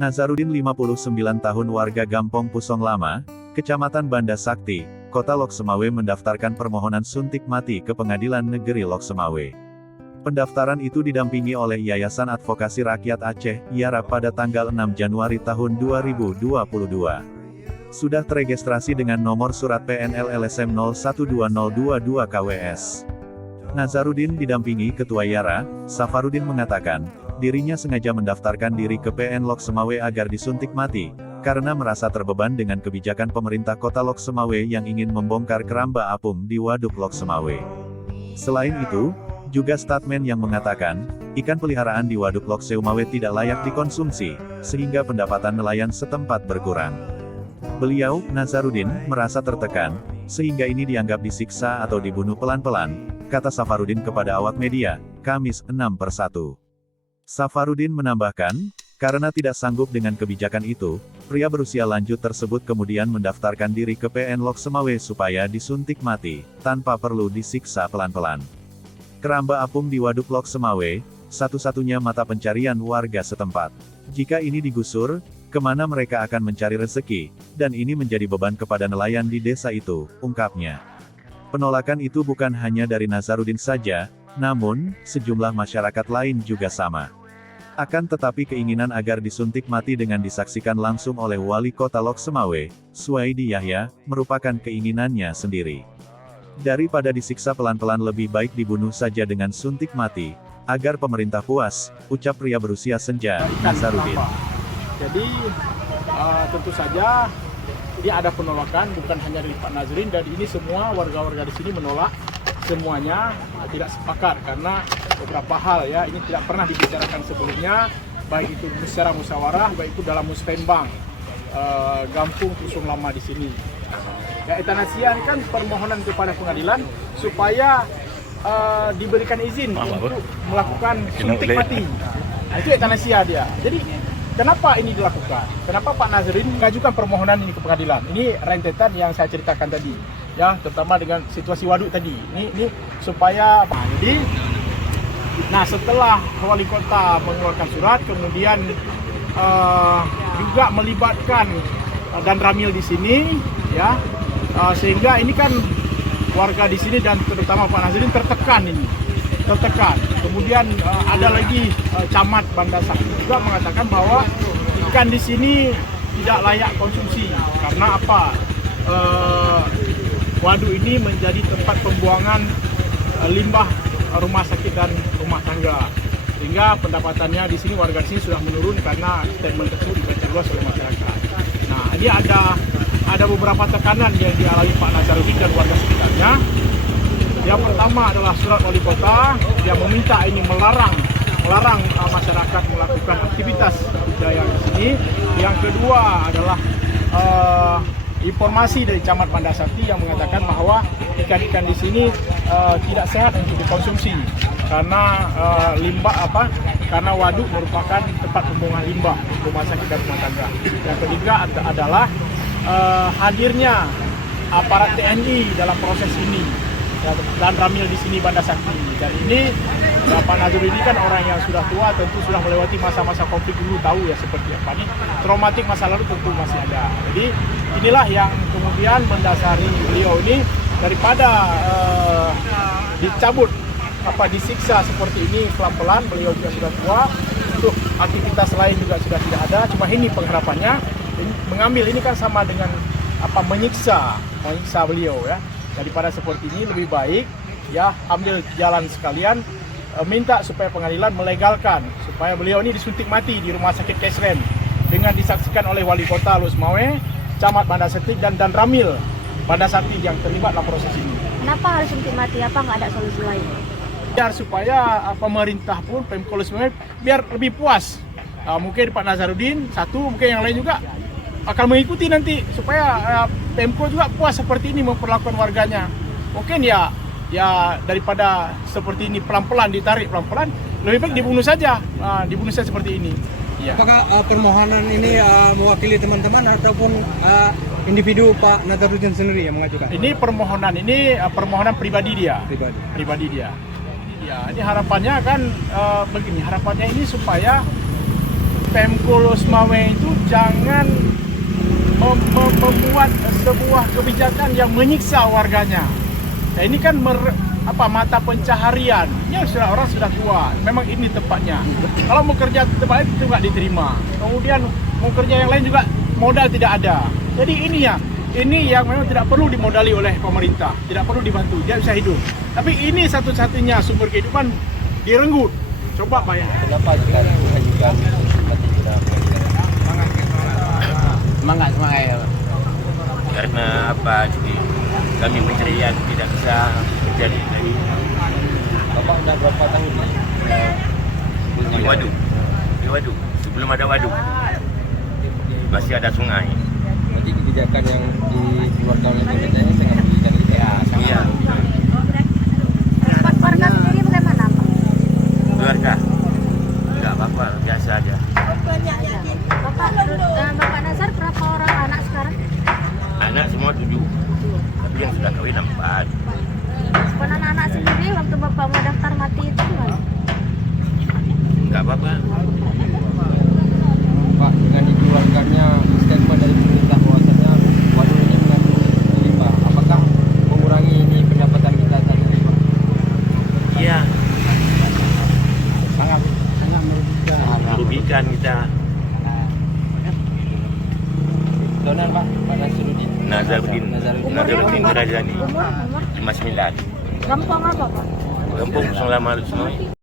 Nazarudin 59 tahun warga Gampong Pusong Lama, Kecamatan Banda Sakti, Kota Lok Semawe mendaftarkan permohonan suntik mati ke Pengadilan Negeri Lok Semawe. Pendaftaran itu didampingi oleh Yayasan Advokasi Rakyat Aceh, YARA pada tanggal 6 Januari tahun 2022. Sudah teregistrasi dengan nomor surat PNL LSM 012022 KWS. Nazarudin didampingi Ketua YARA, Safarudin mengatakan, dirinya sengaja mendaftarkan diri ke PN Lok Semawe agar disuntik mati, karena merasa terbeban dengan kebijakan pemerintah Kota Lok Semawe yang ingin membongkar keramba apung di Waduk Lok Semawe. Selain itu, juga statement yang mengatakan, ikan peliharaan di Waduk Lok Semawe tidak layak dikonsumsi, sehingga pendapatan nelayan setempat berkurang. Beliau, Nazarudin, merasa tertekan, sehingga ini dianggap disiksa atau dibunuh pelan-pelan, kata Safarudin kepada awak media, Kamis 6/1. Safarudin menambahkan, karena tidak sanggup dengan kebijakan itu, pria berusia lanjut tersebut kemudian mendaftarkan diri ke PN Lok Semawe supaya disuntik mati, tanpa perlu disiksa pelan-pelan. Keramba apung di Waduk Lok Semawe, satu-satunya mata pencarian warga setempat. Jika ini digusur, kemana mereka akan mencari rezeki, dan ini menjadi beban kepada nelayan di desa itu, ungkapnya. Penolakan itu bukan hanya dari Nazarudin saja, namun, sejumlah masyarakat lain juga sama. Akan tetapi keinginan agar disuntik mati dengan disaksikan langsung oleh Wali Kota Lok Semawe, Suwaidi Yahya, merupakan keinginannya sendiri. Daripada disiksa pelan-pelan lebih baik dibunuh saja dengan suntik mati, agar pemerintah puas, ucap pria berusia senja, Nazarudin. Jadi, tentu saja, ini ada penolakan bukan hanya dari Pak Nazrin, dan ini semua warga-warga di sini menolak, semuanya tidak sepakat karena beberapa hal ya ini tidak pernah dibicarakan sebelumnya, baik itu secara musyawarah, baik itu dalam musrembang Gampong Pusong Lama di sini. Ya, euthanasia ini kan permohonan kepada pengadilan supaya diberikan izin untuk melakukan suntik mati. Nah, itu euthanasia dia. Jadi kenapa ini dilakukan? Kenapa Pak Nazrin mengajukan permohonan ini ke pengadilan? Ini rentetan yang saya ceritakan tadi, ya, terutama dengan situasi waduk tadi. Ini supaya, jadi, nah setelah wali kota mengeluarkan surat, kemudian juga melibatkan dan Ramil di sini, ya, sehingga ini kan warga di sini dan terutama Pak Nazrin tertekan ini. Kemudian ada lagi camat Banda Sakti juga mengatakan bahwa ikan di sini tidak layak konsumsi karena apa? Waduk ini menjadi tempat pembuangan limbah rumah sakit dan rumah tangga, sehingga pendapatannya di sini warga di sini sudah menurun karena statement tersebut dibaca luas oleh masyarakat. Nah, ini ada beberapa tekanan yang dialami Pak Nazarudin dan warga sekitarnya. Yang pertama adalah surat wali kota yang meminta ini melarang masyarakat melakukan aktivitas budaya di sini. Yang kedua adalah informasi dari Camat Banda Sakti yang mengatakan bahwa ikan-ikan di sini tidak sehat untuk dikonsumsi karena karena waduk merupakan tempat pembuangan limbah rumah sakit dan rumah tangga. Yang ketiga adalah hadirnya aparat TNI dalam proses ini. Dan Ramil di sini Banda Sakti. Dan ini Pak Nazrul ini kan orang yang sudah tua, tentu sudah melewati masa-masa konflik dulu, tahu ya seperti apa. Ini traumatik masa lalu tentu masih ada. Jadi inilah yang kemudian mendasari beliau ini daripada dicabut disiksa seperti ini pelan-pelan, beliau juga sudah tua, untuk aktivitas lain juga sudah tidak ada. Cuma ini pengharapannya mengambil ini kan sama dengan menyiksa beliau ya. Daripada seperti ini lebih baik ya ambil jalan sekalian, minta supaya pengadilan melegalkan supaya beliau ini disuntik mati di rumah sakit Kesren dengan disaksikan oleh wali kota Lok Semawe, Camat Banda Sakti dan Ramil Banda Sakti yang terlibat dalam proses ini. Kenapa harus suntik mati? Apa nggak ada solusi lain? Biar supaya pemerintah pun Pemkot Lok Semawe biar lebih puas. Mungkin Pak Nazarudin satu, mungkin yang lain juga akan mengikuti nanti supaya Pemko juga puas seperti ini memperlakukan warganya. Mungkin ya daripada seperti ini pelan-pelan ditarik pelan-pelan, lebih baik dibunuh saja seperti ini. Ya. Apakah permohonan ini mewakili teman-teman ataupun individu Pak Nazarudin sendiri yang mengajukan? Ini permohonan pribadi dia. Pribadi dia. Ya, ini harapannya kan begini, harapannya ini supaya Pemko Losmawe itu jangan membuat sebuah kebijakan yang menyiksa warganya. Nah, ini kan mata pencaharian. Ini orang sudah tua. Memang ini tempatnya. Kalau mau kerja di tempat itu nggak diterima. Kemudian mau kerja yang lain juga modal tidak ada. Jadi ini yang memang tidak perlu dimodali oleh pemerintah, tidak perlu dibantu, dia bisa hidup. Tapi ini satu-satunya sumber kehidupan direnggut. Coba bayangkan. Kenapa juga mengajukan mati kita semangat ya. Karena apa? Jadi kami pencarian tidak bisa menjadi lagi. Bapak udah berapa tahun di waduk? Di waduk. Sebelum ada waduk masih ada sungai. Jadi kebijakan yang dikeluarkan oleh pemerintah ini sangat merugikan kita. Ya, iya. Keluarga sendiri bagaimana, Pak? Keluarga enggak apa-apa, biasa aja. Bapak Nazar berapa orang anak sekarang? Anak semua 7, tapi yang sudah kawin 4. Anak-anak sendiri waktu Bapak mau daftar mati itu gimana? Enggak apa-apa. Pak, dengan dikeluarkannya statement dari pemerintah bahwasanya waduk ini mengandung limbah, apakah mengurangi ini pendapatan kita saat ini, Pak? Iya, Sangat merugikan kita. Donan, Pak, Pak Nasruddin. Nazaruddin Rajani, Umur? 59. Gampang apa, Pak? Kampung Pusong Lama Losmawe.